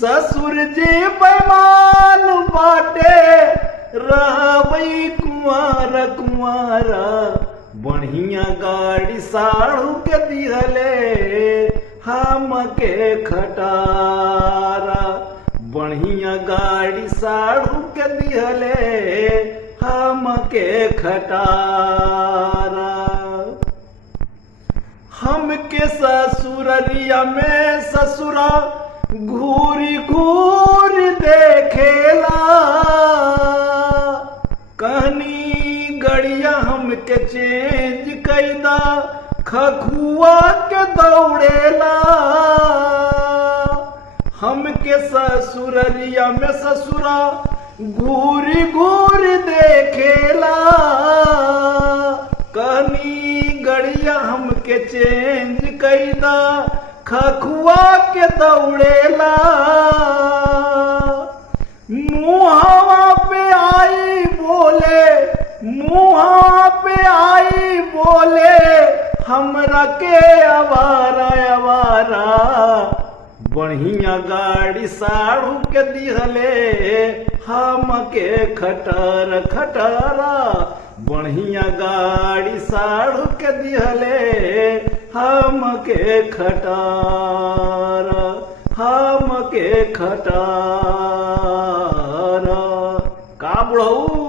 ससुर जी बेमान बाटे रहबई कुंवर कुंवारा बढ़िया गाड़ी साड़ू के दिहले हम के खटारा बढ़िया गाड़ी साड़ू के दिहले हम के खटारा हम के ससुररिया में ससुरा घूरी घूरी देखेला कहनी गड़िया हमके चेंज कैदा खखुआ के दौड़ेला हमके ससुररिया में ससुरा घूरी घूरी देखेला कहनी गड़िया हमके चेंज कैदा खखुआ के दौड़ेला मुहावा पे आई बोले मुहावा पे आई बोले हमरा के आवारा आवारा बढ़िया गाड़ी साड़ू के दिहले हम के खटर खटरा बढ़िया गाड़ी साड़ू के दिहले हम के खटारा हम के खटारा का बुढ़ऊ